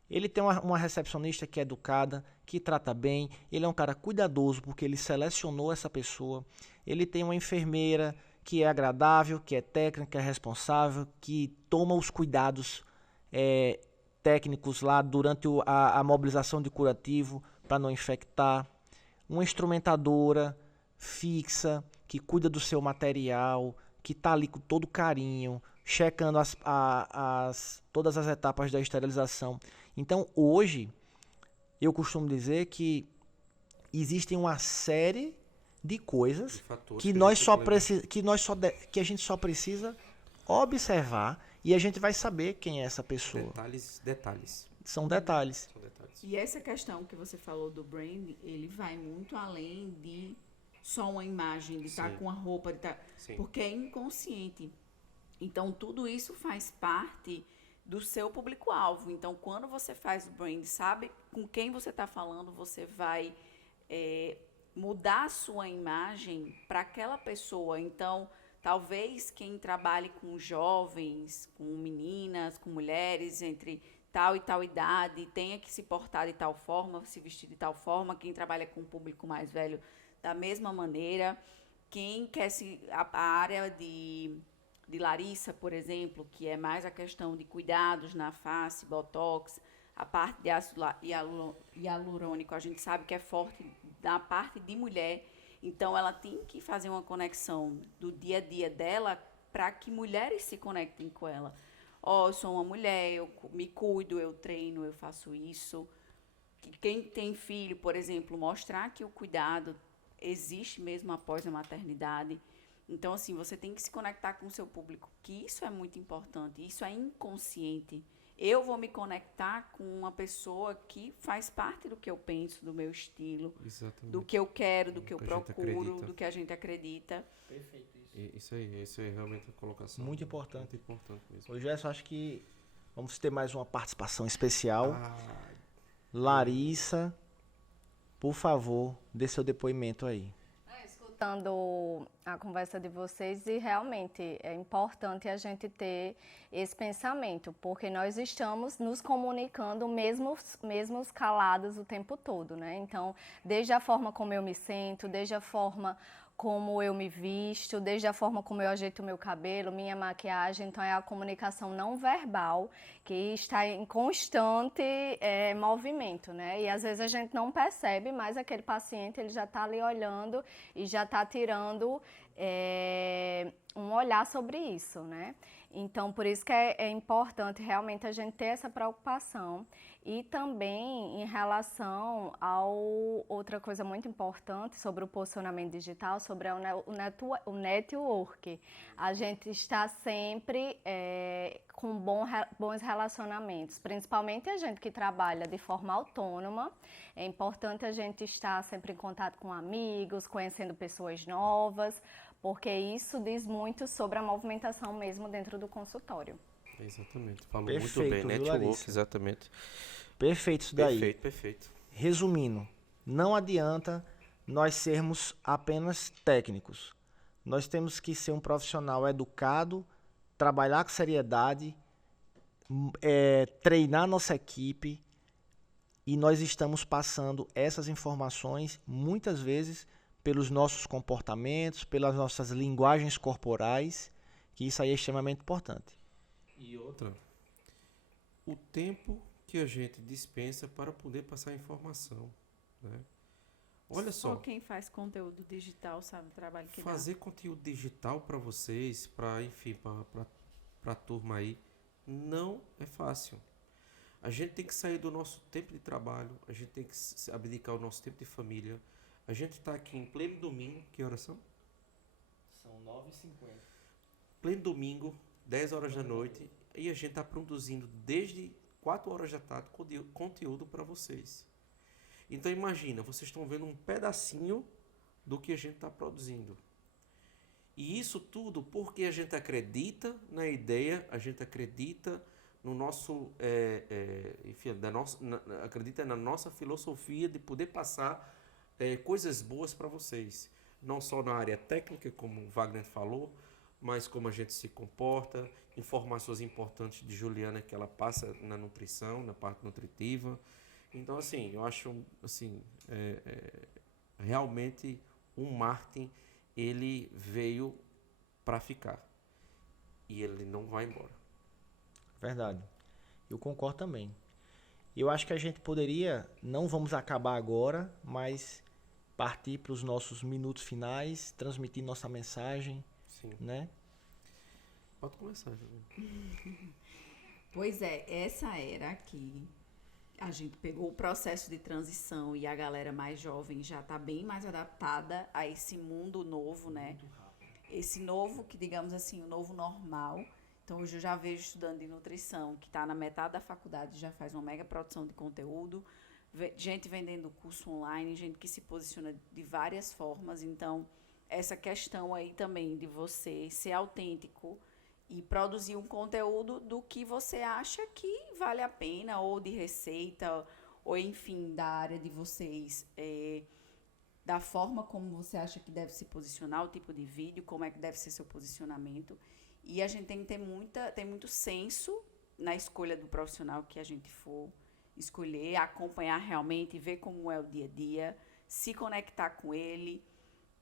Ele tem uma recepcionista que é educada, que trata bem, ele é um cara cuidadoso porque ele selecionou essa pessoa. Ele tem uma enfermeira que é agradável, que é técnica, que é responsável, que toma os cuidados técnicos lá durante a mobilização de curativo para não infectar. Uma instrumentadora fixa, que cuida do seu material, que está ali com todo carinho, checando todas as etapas da esterilização. Então, hoje, eu costumo dizer que existem uma série de coisas que a gente só precisa observar e a gente vai saber quem é essa pessoa. Detalhes. São detalhes. E essa questão que você falou do brand, ele vai muito além de só uma imagem, de estar com a roupa, porque é inconsciente. Então, tudo isso faz parte do seu público-alvo. Então, quando você faz o brand, sabe com quem você está falando, você vai mudar a sua imagem para aquela pessoa. Então, talvez quem trabalhe com jovens, com meninas, com mulheres entre tal e tal idade, tenha que se portar de tal forma, se vestir de tal forma. Quem trabalha com o público mais velho, da mesma maneira. Quem quer a área de Larissa, por exemplo, que é mais a questão de cuidados na face, botox, A parte de ácido hialurônico, a gente sabe que é forte na parte de mulher. Então, ela tem que fazer uma conexão do dia a dia dela para que mulheres se conectem com ela. Eu sou uma mulher, eu me cuido, eu treino, eu faço isso. Quem tem filho, por exemplo, mostrar que o cuidado existe mesmo após a maternidade. Então, assim, você tem que se conectar com o seu público, que isso é muito importante, isso é inconsciente. Eu vou me conectar com uma pessoa que faz parte do que eu penso, do meu estilo, Exatamente. do que eu quero, do que eu que a gente procuro, acredita. do que a gente acredita. Perfeito isso. Isso aí é realmente a colocação. Muito importante. Muito importante mesmo. Ô Gerson, acho que vamos ter mais uma participação especial. Ah, Larissa, por favor, dê seu depoimento aí. Escutando a conversa de vocês, e realmente é importante a gente ter esse pensamento, porque nós estamos nos comunicando mesmo calados o tempo todo, né? Então, desde a forma como eu me sinto, desde a forma como eu me visto, desde a forma como eu ajeito o meu cabelo, minha maquiagem, então é a comunicação não verbal que está em constante movimento, né? E às vezes a gente não percebe, mas aquele paciente ele já está ali olhando e já está tirando um olhar sobre isso, né? Então, por isso que é importante realmente a gente ter essa preocupação. E também em relação outra coisa muito importante sobre o posicionamento digital, sobre o network. A gente está sempre com bons relacionamentos, principalmente a gente que trabalha de forma autônoma. É importante a gente estar sempre em contato com amigos, conhecendo pessoas novas, porque isso diz muito sobre a movimentação mesmo dentro do consultório. exatamente. Falou Perfeito, muito bem. viu, Network, Larissa? exatamente. Perfeito isso daí. Perfeito, perfeito. Resumindo, não adianta nós sermos apenas técnicos. Nós temos que ser um profissional educado, trabalhar com seriedade, treinar nossa equipe, e nós estamos passando essas informações muitas vezes pelos nossos comportamentos, pelas nossas linguagens corporais, que isso aí é extremamente importante. E outra, o tempo que a gente dispensa para poder passar informação, né? Olha Só só, quem faz conteúdo digital sabe o trabalho que fazer conteúdo digital para vocês, para enfim, para a turma aí, não é fácil. A gente tem que sair do nosso tempo de trabalho, a gente tem que abdicar o nosso tempo de família. A gente está aqui em pleno domingo, que horas são? São 9h50. Pleno domingo, 10 horas da noite, e a gente está produzindo desde 4 horas da tarde conteúdo para vocês. Então imagina, vocês estão vendo um pedacinho do que a gente está produzindo. E isso tudo porque a gente acredita na ideia, a gente acredita no nosso, enfim, acredita na nossa filosofia de poder passar coisas boas para vocês. Não só na área técnica, como o Wagner falou, mas como a gente se comporta, informações importantes de Juliana que ela passa na nutrição, na parte nutritiva. Então, assim, eu acho, assim, realmente o marketing, ele veio para ficar. E ele não vai embora. Verdade. Eu concordo também. Eu acho que a gente poderia, não vamos acabar agora, mas partir para os nossos minutos finais, transmitir nossa mensagem, Sim. né? Pode começar, Juliana. Pois é, essa era aqui. A gente pegou o processo de transição e a galera mais jovem já está bem mais adaptada a esse mundo novo, né? Esse novo, que digamos assim, o novo normal. Então, hoje eu já vejo estudante de nutrição que está na metade da faculdade, já faz uma mega produção de conteúdo, gente vendendo curso online, gente que se posiciona de várias formas. Então, essa questão aí também de você ser autêntico e produzir um conteúdo do que você acha que vale a pena, ou de receita, ou enfim, da área de vocês, da forma como você acha que deve se posicionar, o tipo de vídeo, como é que deve ser seu posicionamento. E a gente tem que ter muito senso na escolha do profissional que a gente for escolher, acompanhar realmente, ver como é o dia a dia, se conectar com ele.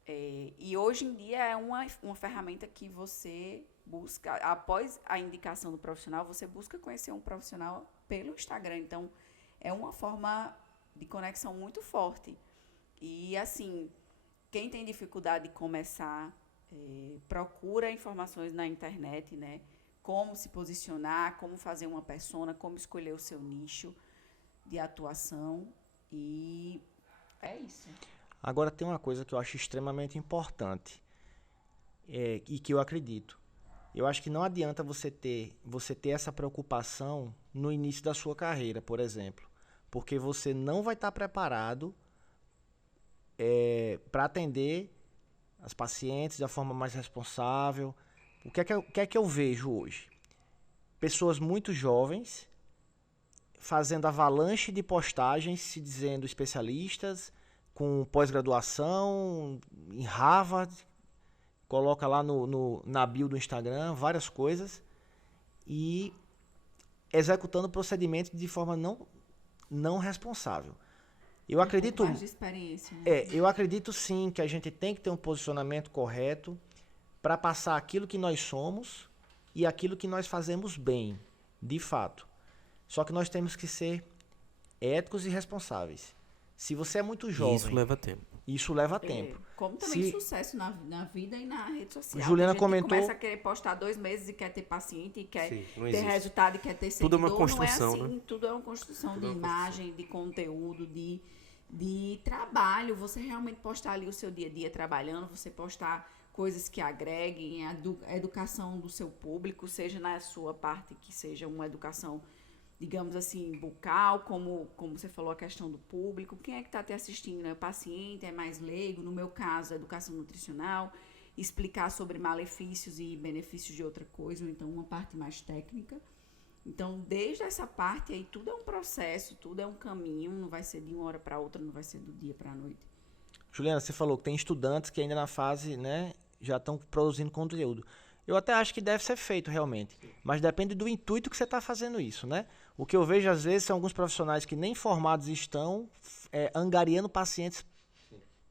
E hoje em dia é uma ferramenta que você busca, após a indicação do profissional, você busca conhecer um profissional pelo Instagram. Então, é uma forma de conexão muito forte. E, assim, quem tem dificuldade de começar, procura informações na internet, né? Como se posicionar, como fazer uma persona, como escolher o seu nicho de atuação. E é isso. Agora tem uma coisa que eu acho extremamente importante e que eu acredito. Eu acho que não adianta você ter essa preocupação no início da sua carreira, por exemplo, porque você não vai estar preparado para atender as pacientes da forma mais responsável. O que é que eu vejo hoje? Pessoas muito jovens fazendo avalanche de postagens se dizendo especialistas, com pós-graduação em Harvard, coloca lá na bio do Instagram várias coisas e executando procedimentos de forma não responsável. Eu acredito, mais de experiência, né? eu acredito sim que a gente tem que ter um posicionamento correto para passar aquilo que nós somos e aquilo que nós fazemos bem, de fato. Só que nós temos que ser éticos e responsáveis. Se você é muito jovem... Isso leva tempo. Isso leva tempo. Como também sucesso na vida e na rede social. Juliana Tem gente comentou... que começa a querer postar 2 meses e quer ter paciente, e quer ter resultado, e quer ter seguidor. Tudo é uma construção, não é assim, né? Tudo é uma construção de imagem, de conteúdo, de trabalho. Você realmente postar ali o seu dia a dia trabalhando, você postar coisas que agreguem a educação do seu público, seja na sua parte que seja uma educação, digamos assim, bucal, como você falou, a questão do público. Quem é que está te assistindo? É o paciente? É mais leigo? No meu caso, a educação nutricional, explicar sobre malefícios e benefícios de outra coisa, ou então uma parte mais técnica. Então, desde essa parte aí, tudo é um processo, tudo é um caminho, não vai ser de uma hora para outra, não vai ser do dia para a noite. Juliana, você falou que tem estudantes que ainda na fase, né, já estão produzindo conteúdo. Eu até acho que deve ser feito realmente, mas depende do intuito que você está fazendo isso, né? O que eu vejo às vezes são alguns profissionais que nem formados estão angariando pacientes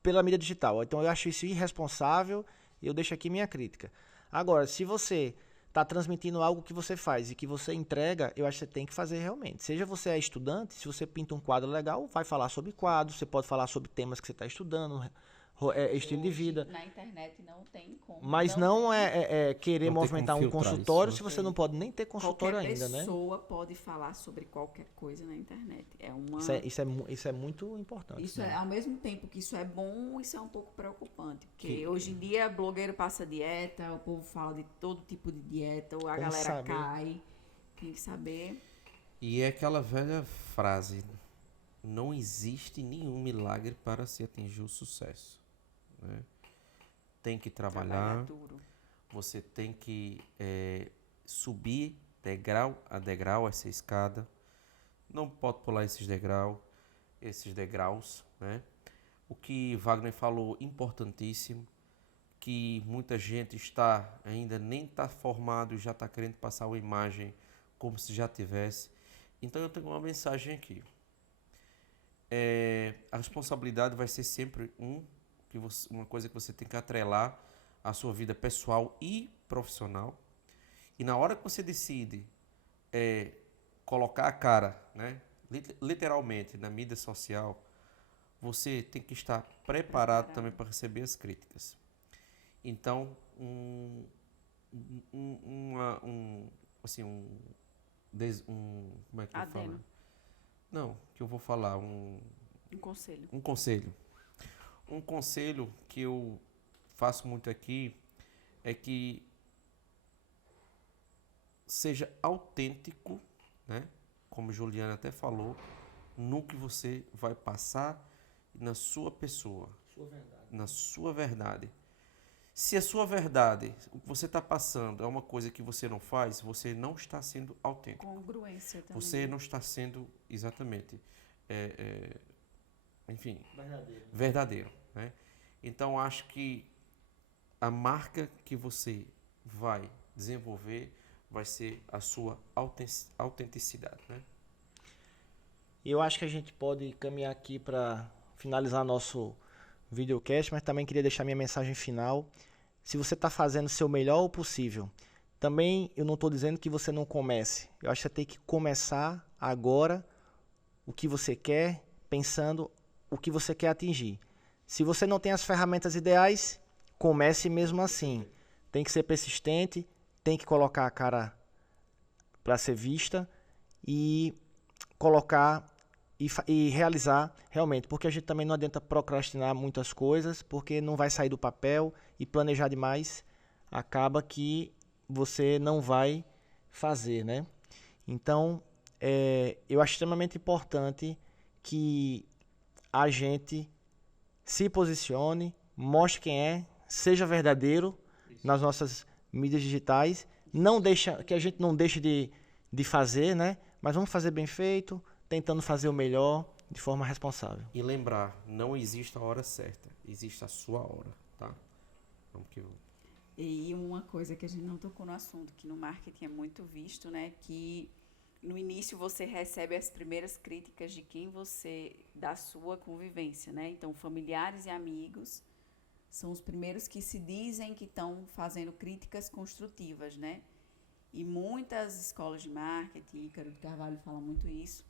pela mídia digital. Então eu acho isso irresponsável e eu deixo aqui minha crítica. Agora, se você está transmitindo algo que você faz e que você entrega, eu acho que você tem que fazer realmente. Seja você é estudante, se você pinta um quadro legal, vai falar sobre quadros, você pode falar sobre temas que você está estudando, estilo de vida. Na internet não tem como. Mas não é querer Não tem movimentar como um filtrar consultório isso, se né? você não pode nem ter consultório Qualquer ainda, né? pessoa pode falar sobre qualquer coisa na internet. Isso é muito importante. Isso né? ao mesmo tempo que isso é bom, isso é um pouco preocupante. Porque hoje em dia, blogueiro passa dieta, o povo fala de todo tipo de dieta, ou a galera saber? cai. Tem que saber. E é aquela velha frase: não existe nenhum milagre para se atingir o sucesso. Né? Tem que trabalhar, duro. você tem que subir degrau a degrau essa escada. Não pode pular esses degraus, né? O que Wagner falou, importantíssimo, que muita gente ainda nem está formado e já está querendo passar uma imagem como se já tivesse. Então eu tenho uma mensagem aqui. A responsabilidade vai ser sempre uma coisa que você tem que atrelar à sua vida pessoal e profissional. E na hora que você decide colocar a cara, né, literalmente, na mídia social, você tem que estar preparado também para receber as críticas. Então, como é que eu falo? Não, que eu vou falar, Um conselho. um conselho. Um conselho que eu faço muito aqui é que seja autêntico, né? Como Juliana até falou, no que você vai passar na sua pessoa, na sua verdade. Se a sua verdade, o que você está passando é uma coisa que você não faz, você não está sendo autêntico. Congruência também. Você não está sendo exatamente, enfim, verdadeiro, né? Então, acho que a marca que você vai desenvolver vai ser a sua autenticidade, né? Eu acho que a gente pode caminhar aqui para finalizar nosso videocast, mas também queria deixar minha mensagem final. Se você está fazendo o seu melhor possível, também eu não estou dizendo que você não comece. Eu acho que você tem que começar agora o que você quer, pensando o que você quer atingir. Se você não tem as ferramentas ideais, comece mesmo assim. Tem que ser persistente, tem que colocar a cara para ser vista e colocar e realizar realmente, porque a gente também não adianta procrastinar muitas coisas, porque não vai sair do papel e planejar demais, acaba que você não vai fazer, né? Então, eu acho extremamente importante que a gente se posicione, mostre quem é, seja verdadeiro nas nossas mídias digitais, que a gente não deixe de fazer, né? Mas vamos fazer bem feito, tentando fazer o melhor de forma responsável. E lembrar, não existe a hora certa, existe a sua hora, tá? Vamos que vamos. E uma coisa que a gente não tocou no assunto, que no marketing é muito visto, né? Que no início você recebe as primeiras críticas de quem você, da sua convivência, né? Então, familiares e amigos são os primeiros que se dizem que estão fazendo críticas construtivas, né? E muitas escolas de marketing, Ícaro de Carvalho fala muito isso,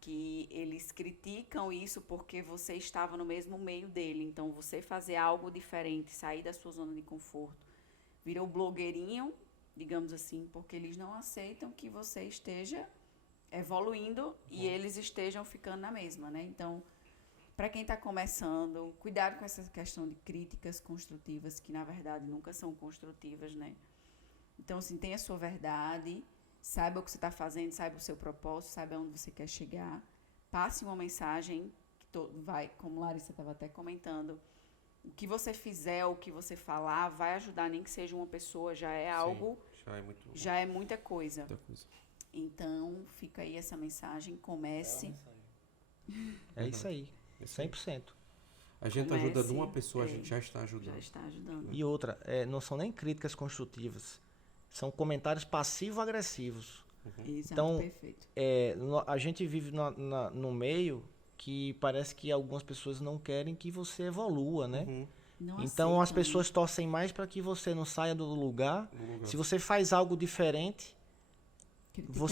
que eles criticam isso porque você estava no mesmo meio dele. Então, você fazer algo diferente, sair da sua zona de conforto, virou blogueirinho, digamos assim, porque eles não aceitam que você esteja evoluindo e eles estejam ficando na mesma, né? Então, para quem está começando, cuidado com essa questão de críticas construtivas, que na verdade nunca são construtivas, né? Então, assim, tenha a sua verdade, saiba o que você está fazendo, saiba o seu propósito, saiba onde você quer chegar, passe uma mensagem que vai, como Larissa estava até comentando, o que você fizer, o que você falar, vai ajudar, nem que seja uma pessoa, já é algo, já é muita coisa. Então, fica aí essa mensagem, comece. É isso aí, 100%. A gente Comece, ajuda uma pessoa, a gente já está ajudando. Já está ajudando. E outra, não são nem críticas construtivas, são comentários passivo-agressivos. Exato, Então, perfeito. A gente vive no meio que parece que algumas pessoas não querem que você evolua, né? Não Então as aceitam, pessoas torcem mais para que você não saia do lugar. Se você faz algo diferente, criticado,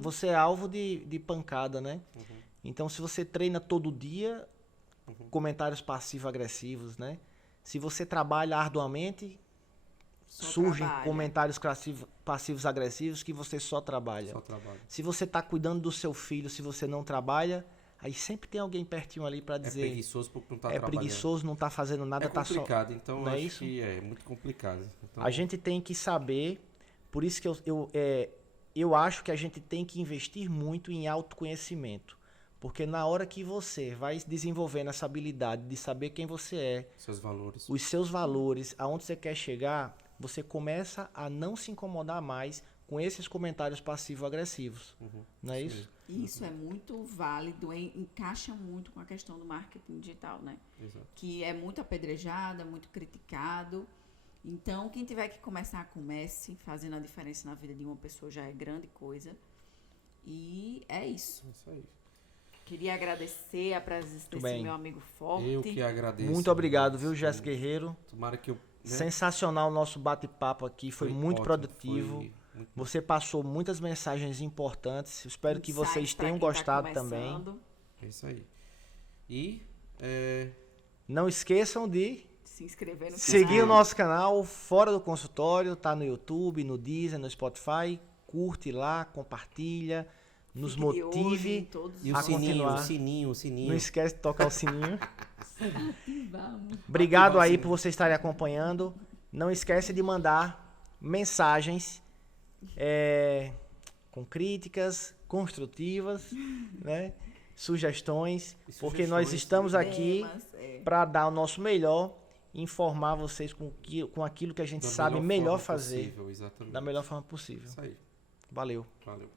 você é alvo de pancada, né? Então se você treina todo dia, comentários passivo-agressivos, né? Se você trabalha arduamente, surgem comentários passivos agressivos que você só trabalha. Se você está cuidando do seu filho, se você não trabalha, aí sempre tem alguém pertinho ali para dizer... É preguiçoso porque não está trabalhando. É preguiçoso, não está fazendo nada. É complicado, então não acho isso? que é muito complicado. Então, a gente tem que saber, por isso que eu acho que a gente tem que investir muito em autoconhecimento. Porque na hora que você vai desenvolvendo essa habilidade de saber quem você é, os seus valores, aonde você quer chegar, você começa a não se incomodar mais com esses comentários passivo-agressivos. Não é isso? Isso é muito válido, encaixa muito com a questão do marketing digital, né? Exato. Que é muito apedrejado, é muito criticado. Então, quem tiver que começar, comece. Fazendo a diferença na vida de uma pessoa já é grande coisa. E é isso. É isso aí. Queria agradecer a presença desse meu amigo forte. Eu que agradeço. Muito obrigado, viu, Jéssica Guerreiro? Tomara que eu... Sensacional o nosso bate-papo aqui, foi muito ótimo, produtivo. Você passou muitas mensagens importantes. Espero que vocês tenham gostado também. É isso aí. E não esqueçam de se inscrever no seguir o nosso canal Fora do Consultório, tá no YouTube, no Deezer, no Spotify. Curte lá, compartilha, nos motive e a continuar. O sininho. Não esquece de tocar o sininho. Obrigado aí por vocês estarem acompanhando. Não esquece de mandar mensagens com críticas construtivas, né? Sugestões, porque nós estamos aqui para dar o nosso melhor e informar vocês com aquilo que a gente sabe melhor fazer da melhor forma possível. Isso aí. Valeu. Valeu.